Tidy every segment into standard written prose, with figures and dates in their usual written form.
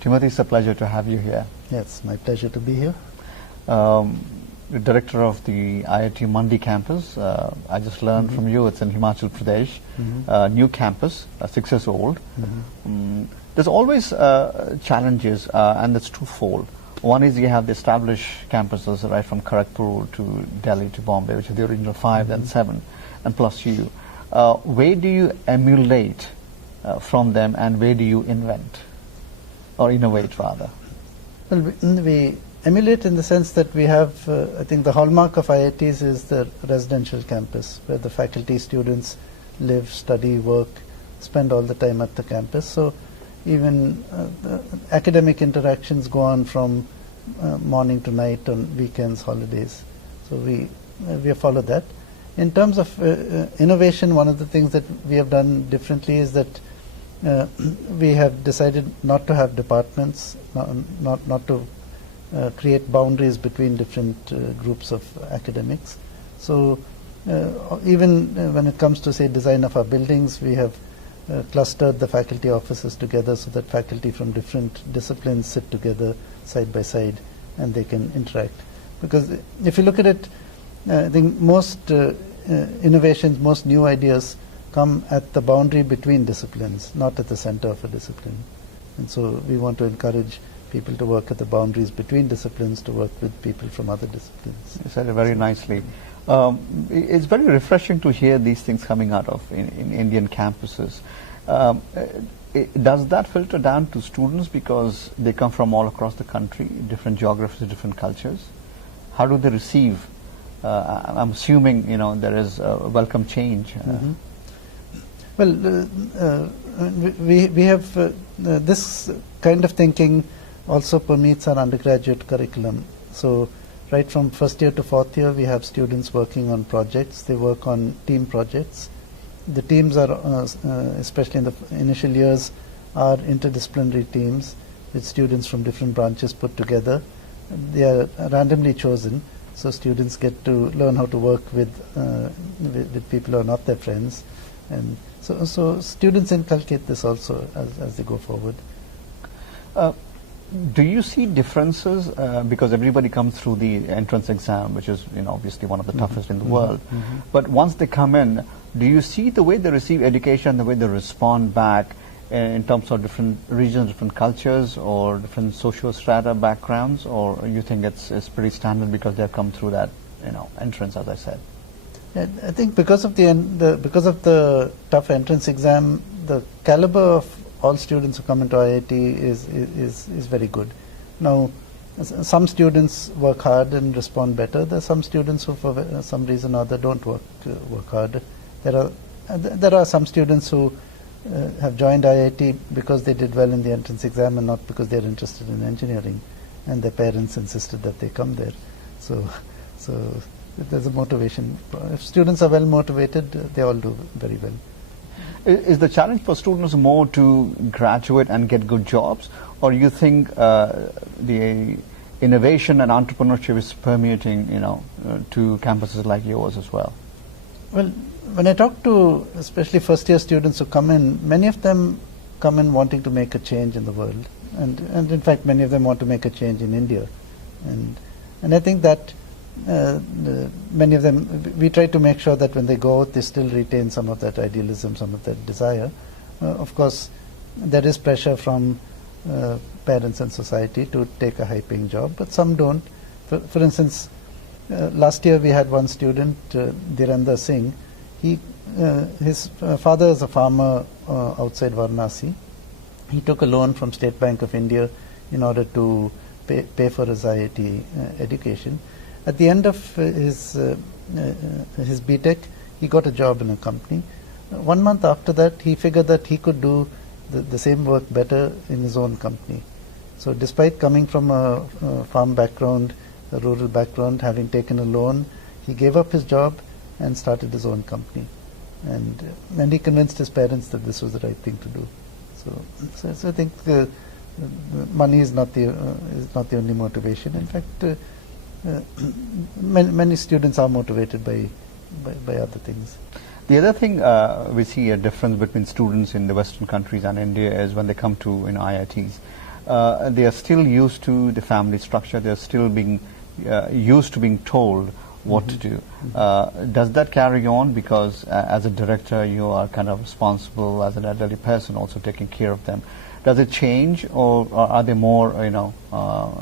Timothy, it's a pleasure to have you here. Yes, my pleasure to be here. The director of the IIT Mandi campus. I just learned from you it's in Himachal Pradesh, new campus, 6 years old. There's always challenges, and it's twofold. One is you have the established campuses right from Kharagpur to Delhi to Bombay, which are the original 5, then 7, and plus you. Where do you emulate from them, and where do you invent, or innovate rather? Well, we emulate in the sense that we have, I think the hallmark of IITs is the residential campus, where the faculty, students live, study, work, spend all the time at the campus. So even the academic interactions go on from morning to night on weekends, holidays. So we follow that. In terms of innovation, one of the things that we have done differently is that we have decided not to have departments, not to create boundaries between different groups of academics. So even when it comes to, say, design of our buildings, we have clustered the faculty offices together so that faculty from different disciplines sit together side by side and they can interact. Because if you look at it, I think most innovations, most new ideas come at the boundary between disciplines, not at the center of a discipline. And so we want to encourage people to work at the boundaries between disciplines, to work with people from other disciplines. You said it very nicely. It's very refreshing to hear these things coming out of in Indian campuses. Does that filter down to students because they come from all across the country, different geographies, different cultures? How do they receive? I'm assuming there is a welcome change. Well, we have this kind of thinking also permeates our undergraduate curriculum. So right from first year to fourth year, we have students working on projects. They work on team projects. The teams are, especially in the initial years, are interdisciplinary teams with students from different branches put together. They are randomly chosen, so students get to learn how to work with people who are not their friends. And so students inculcate this also as they go forward. Do you see differences because everybody comes through the entrance exam, which is obviously one of the toughest in the world, but once they come in, do you see the way they receive education, the way they respond back in terms of different regions, different cultures, or different social strata backgrounds, or you think it's pretty standard because they've come through that entrance, as I said? I think because of the tough entrance exam, the caliber of all students who come into IIT is very good. Now, some students work hard and respond better. There are some students who, for some reason or other, don't work hard. There are some students who have joined IIT because they did well in the entrance exam and not because they're interested in engineering, and their parents insisted that they come there. So there's a motivation. If students are well motivated, they all do very well. Is the challenge for students more to graduate and get good jobs, or you think the innovation and entrepreneurship is permeating, to campuses like yours as well? Well, when I talk to especially first-year students who come in, many of them come in wanting to make a change in the world, and in fact, many of them want to make a change in India, and I think that. Many of them, we try to make sure that when they go out, they still retain some of that idealism, some of that desire. Of course, there is pressure from parents and society to take a high-paying job, but some don't. For instance, last year we had one student, Dhirendra Singh. His father is a farmer outside Varanasi. He took a loan from State Bank of India in order to pay for his IIT education. At the end of his BTech, he got a job in a company. 1 month after that, he figured that he could do the same work better in his own company. So despite coming from a farm background, a rural background, having taken a loan, he gave up his job and started his own company. And he convinced his parents that this was the right thing to do. So I think money is not the only motivation. In fact, many students are motivated by other things. The other thing we see a difference between students in the Western countries and India is when they come to IITs. they are still used to the family structure. They are still being used to being told what to do. Does that carry on, because as a director you are kind of responsible as an elderly person, also taking care of them? Does it change, or are they more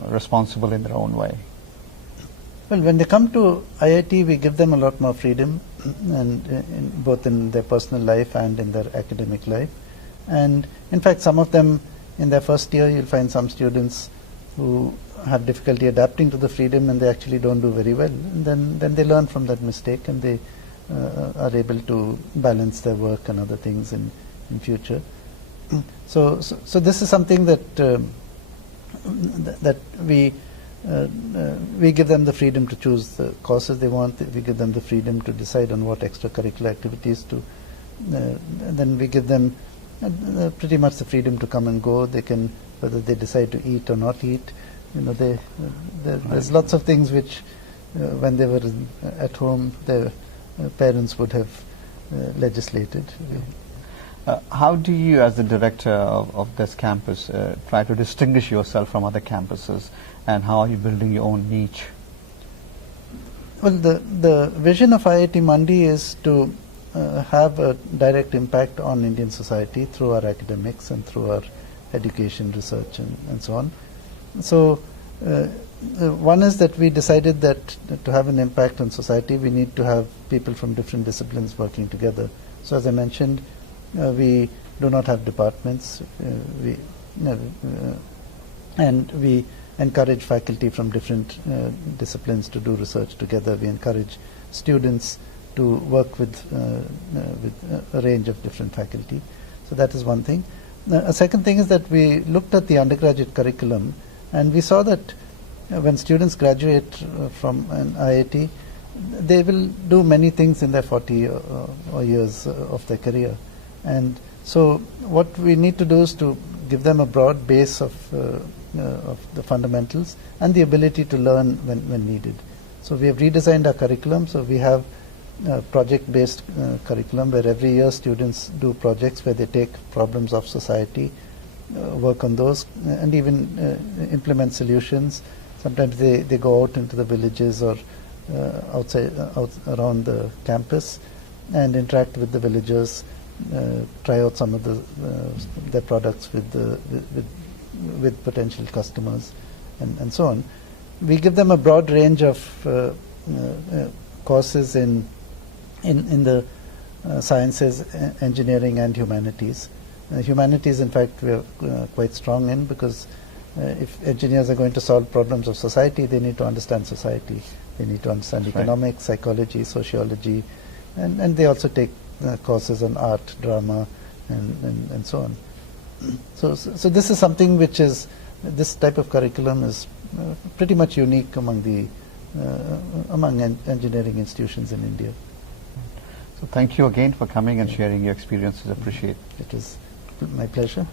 responsible in their own way? Well, when they come to IIT, we give them a lot more freedom, and both in their personal life and in their academic life. And in fact, some of them in their first year, you'll find some students who have difficulty adapting to the freedom, and they actually don't do very well. And then they learn from that mistake, and they are able to balance their work and other things in future. So this is something that that we give them the freedom to choose the courses they want. We give them the freedom to decide on what extracurricular activities to. Then we give them pretty much the freedom to come and go. They can, whether they decide to eat or not eat. There's lots of things which, when they were at home, their parents would have legislated. How do you, as the director of this campus, try to distinguish yourself from other campuses, and how are you building your own niche? Well, the vision of IIT Mandi is to have a direct impact on Indian society through our academics and through our education, research, and so on. So one is that we decided that to have an impact on society, we need to have people from different disciplines working together. So as I mentioned, we do not have departments, and we encourage faculty from different disciplines to do research together. We encourage students to work with a range of different faculty. So that is one thing. A second thing is that we looked at the undergraduate curriculum, and we saw that when students graduate from an IIT, they will do many things in their 40 or years of their career. And so what we need to do is to give them a broad base of the fundamentals and the ability to learn when needed. So we have redesigned our curriculum. So we have project-based curriculum, where every year students do projects where they take problems of society, work on those, and even implement solutions. Sometimes they go out into the villages or out around the campus and interact with the villagers, try out some of their products with potential customers, and so on. We give them a broad range of courses in the sciences, engineering, and humanities. Humanities, in fact, we are quite strong in, because if engineers are going to solve problems of society, they need to understand society. They need to understand economics, psychology, sociology, and they also take courses on art, drama, and so on. So this is something which is, this type of curriculum is pretty much unique among engineering institutions in India. So thank you again for coming and sharing your experiences. Appreciate it. It was my pleasure.